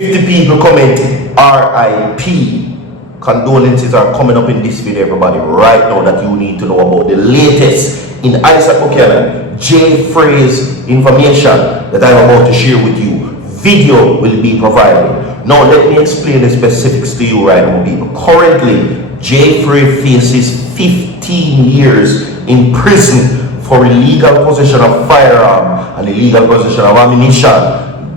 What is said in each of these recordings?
50 people comment RIP. Condolences are coming up in this video, everybody, right now, that you need to know about the latest in ISAT Buchanan JAII FRAIS information that I'm about to share with you. Video will be provided. Now let me explain the specifics to you right now, people. Currently, JAII FRAIS faces 15 years in prison for illegal possession of firearm and illegal possession of ammunition.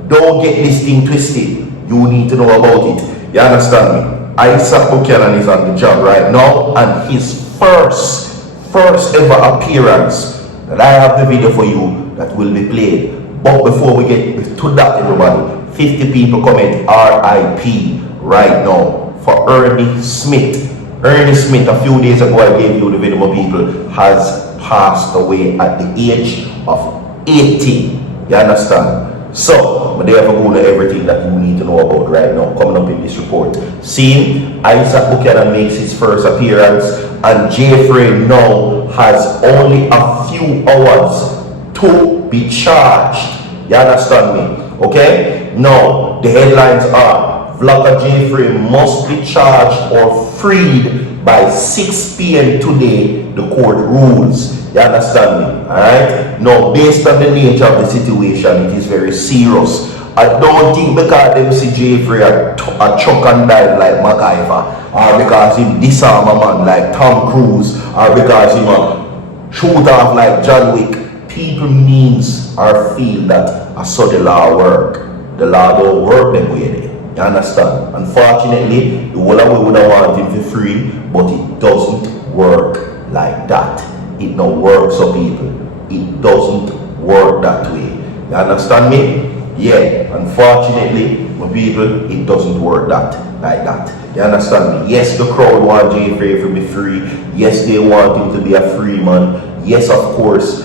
Don't get this thing twisted. You need to know about it. You understand me? ISAT Buchanan is on the job right now, and his first ever appearance, that I have the video for you that will be played. But before we get to that, everybody, 50 people comment RIP right now for Ernie Smith. Ernie Smith, a few days ago I gave you the video, my people, has passed away at the age of 80. You understand? So, but therefore go to everything that you need to know about right now, coming up in this report. See, ISAT Buchanan makes his first appearance, and JAII FRAIS now has only a few hours to be charged. You understand me? Okay? Now, the headlines are, vlogger JAII FRAIS must be charged or freed by 6 p.m. today, the court rules. You understand me? Alright? Now, based on the nature of the situation, it is very serious. I don't think because them see JAII FRAIS a chuck and dive like MacGyver, or because him disarm a man like Tom Cruise, or because him a shoot off like John Wick. People means or feel that I saw the law work. The law don't work them way there. You understand? Unfortunately, the whole of we would have wanted him for free, but it doesn't work like that. It don't work, so people. It doesn't work that way. You understand me? Yeah, unfortunately, my people, it doesn't work like that. You understand me? Yes, the crowd want JAII FRAIS to be free. Yes, they want him to be a free man. Yes, of course,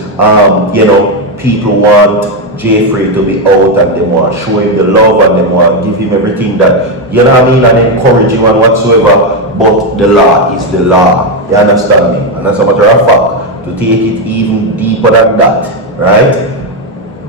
you know, people want JAII FRAIS to be out, and they want to show him the love, and they want to give him everything that, you know what I mean, and encourage him and whatsoever. But the law is the law. You understand me? And as a matter of fact, to take it even deeper than that, right?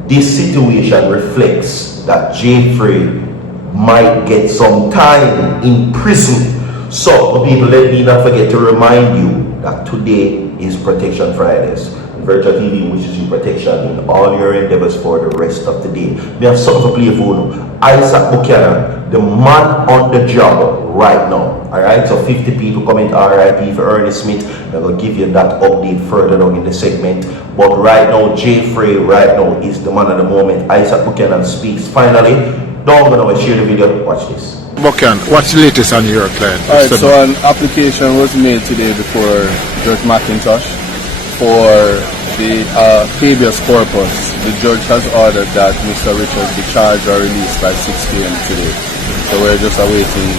This situation reflects that JAII FRAIS might get some time in prison. So, people, let me not forget to remind you that today is Protection Fridays. Virtual TV wishes you protection in all your endeavors for the rest of the day. We have something to play for you. ISAT Buchanan, the man on the job right now. Alright, so 50 people comment RIP for Ernie Smith. I'm going to give you that update further down in the segment. But right now, JAII FRAIS right now is the man at the moment. ISAT Buchanan speaks finally. Don't go to share the video. Watch this. Buchanan, what's the latest on your client? Alright, so an application was made today before Judge McIntosh for the habeas corpus. The judge has ordered that Mr. Richards be charged or released by 6 p.m. today. So we're just awaiting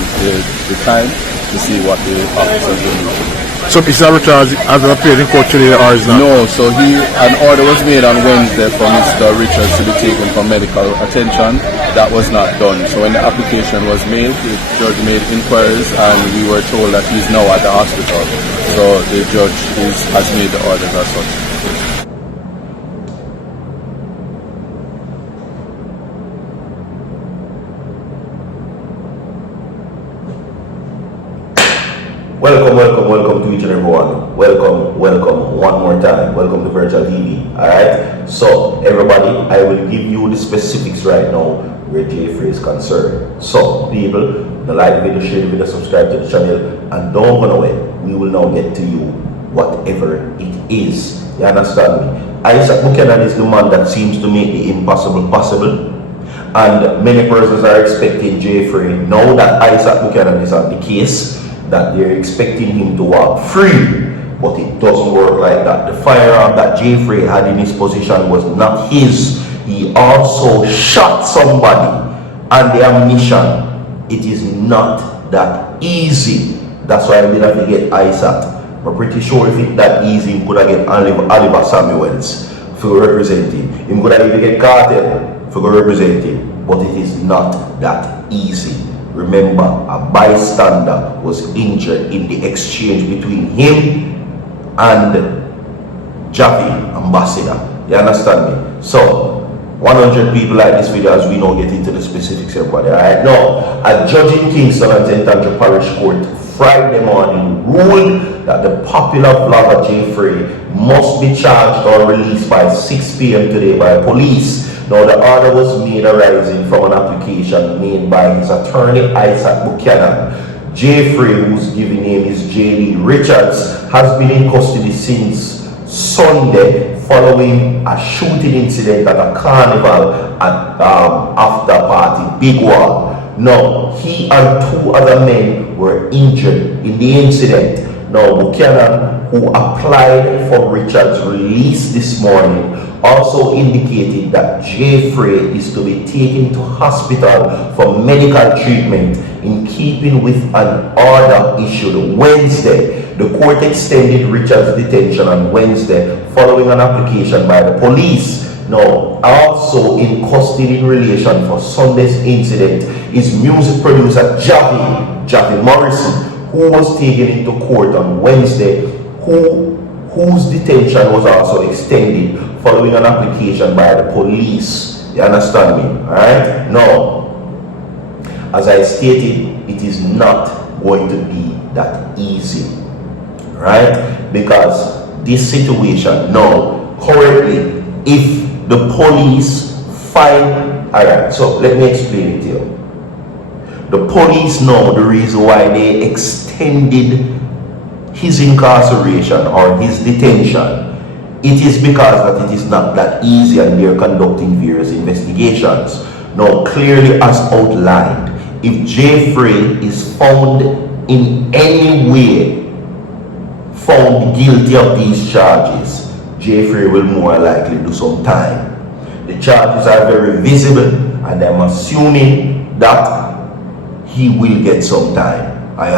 the time to see what the officers will do. So Mr. Richards has appeared in court today or is not? No, so an order was made on Wednesday for Mr. Richards to be taken for medical attention. That was not done. So when the application was made, the judge made inquiries, and we were told that he's now at the hospital. So the judge has made the orders as such. Welcome to each and everyone. Welcome one more time. Welcome to Virtual TV. Alright? So, everybody, I will give you the specifics right now where JAII FRAIS is concerned. So, people, like the video, share the video, subscribe to the channel, and don't go away. We will now get to you whatever it is. You understand me? ISAT Buchanan is the man that seems to make the impossible possible. And many persons are expecting JAII FRAIS, now that ISAT Buchanan is on the case, that they're expecting him to walk free, but it doesn't work like that. The firearm that JAII FRAIS had in his possession was not his. He also shot somebody, and the ammunition, it is not that easy. That's why I did not get ISAT. I'm pretty sure if it's that easy, he could have get Oliver Samuels for representing him. He could have even get Carter for representing, but it is not that easy. Remember, a bystander was injured in the exchange between him and Jaffe Ambassador. You understand me? So, 100 people like this video as we now get into the specifics, everybody. Alright, now, a judge in Kingston and St. Andrew Parish Court Friday morning ruled that the popular vlogger JAII FRAIS must be charged or released by 6 p.m. today by police. Now, the order was made arising from an application made by his attorney ISAT Buchanan. JAII FRAIS, whose given name is J.D. Richards, has been in custody since Sunday following a shooting incident at a carnival at after party Big Wall. Now, he and 2 other men were injured in the incident. Now, Buchanan, who applied for Richard's release this morning, also indicated that JAII FRAIS is to be taken to hospital for medical treatment in keeping with an order issued Wednesday. The court extended Richard's detention on Wednesday following an application by the police. Now, also in custody in relation for Sunday's incident is music producer Javi Morrison, who was taken into court on Wednesday, whose detention was also extended following an application by the police. You understand me? Alright? Now, as I stated, it is not going to be that easy. Right? Because this situation now, currently, if the police find, alright, so let me explain it to you. The police know the reason why they extended his incarceration or his detention. It is because that it is not that easy and they are conducting various investigations. Now, clearly as outlined, if JAII FRAIS is found in any way found guilty of these charges, JAII FRAIS will more likely do some time. The charges are very visible and I'm assuming that he will get some time. I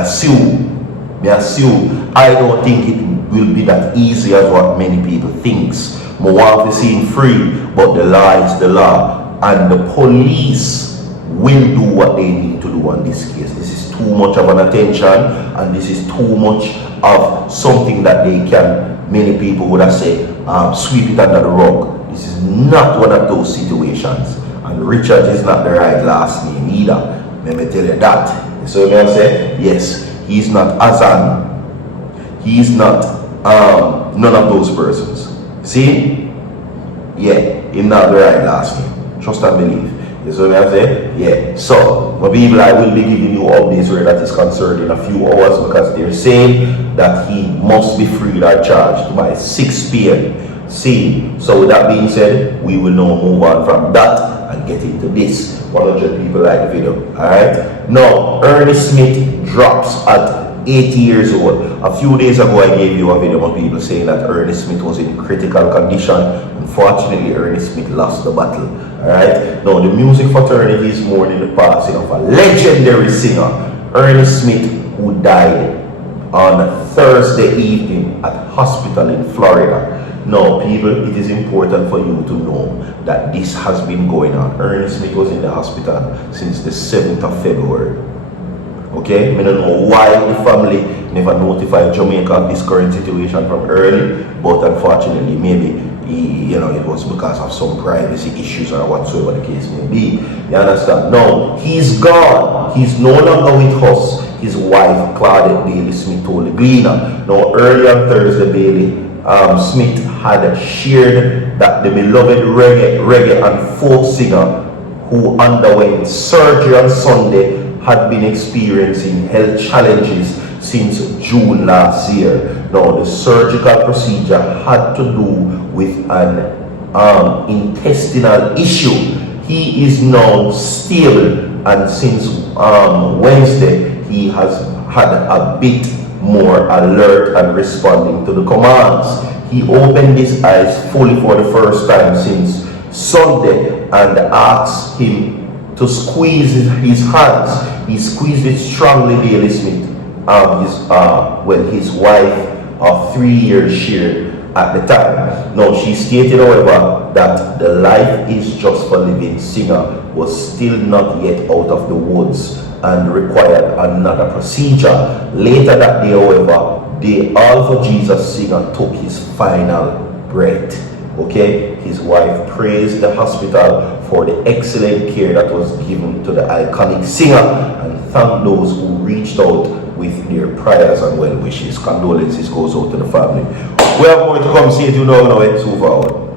don't think it will be that easy as what many people thinks. I want to see him free, but the law is the law and the police will do what they need to do on this case. This is too much of an attention and this is too much of something that they can, many people would have said, sweep it under the rug. This is not one of those situations, and Richard is not the right last name either. Let me tell you that. So when I say, yes, he's not Azan, he's not none of those persons. See? Yeah, he's not the right last name. Trust and believe. You see what I'm saying? Yeah. So, my people, I will be giving you updates where that is concerned in a few hours because they're saying that he must be freed or charged by 6 p.m. See? So, with that being said, we will now move on from that and get into this. 100 people like the video. Alright? Now, Ernie Smith drops at 80 years old. A few days ago, I gave you a video of people saying that Ernie Smith was in critical condition. Unfortunately, Ernie Smith lost the battle. Alright? Now, the music fraternity is mourning the passing of a legendary singer, Ernie Smith, who died on Thursday evening at hospital in Florida. Now, people, it is important for you to know that this has been going on. Ernie Smith was in the hospital since the 7th of February. Okay? I don't know why the family never notified Jamaica of this current situation from early, but unfortunately, maybe it was because of some privacy issues or whatsoever the case may be. You understand? No, he's gone. He's no longer with us. His wife, Claudette Bailey Smith, told the Gleaner. Now, early on Thursday, Bailey Smith had shared that the beloved reggae and folk singer who underwent surgery on Sunday had been experiencing health challenges since June last year. Now, the surgical procedure had to do with an intestinal issue. He is now stable, and since Wednesday, he has had a bit more alert and responding to the commands. He opened his eyes fully for the first time since Sunday and asked him to squeeze his hands. He squeezed it strongly, Bailey Smith, his wife of 3 years shared at the time. Now, she stated, however, that the life is just for living singer was still not yet out of the woods and required another procedure. Later that day, however, the All for Jesus singer took his final breath. Okay, his wife praised the hospital for the excellent care that was given to the iconic singer and thanked those who reached out with their prayers and well wishes. Condolences goes out to the family. We have more to come. See you now. It's over.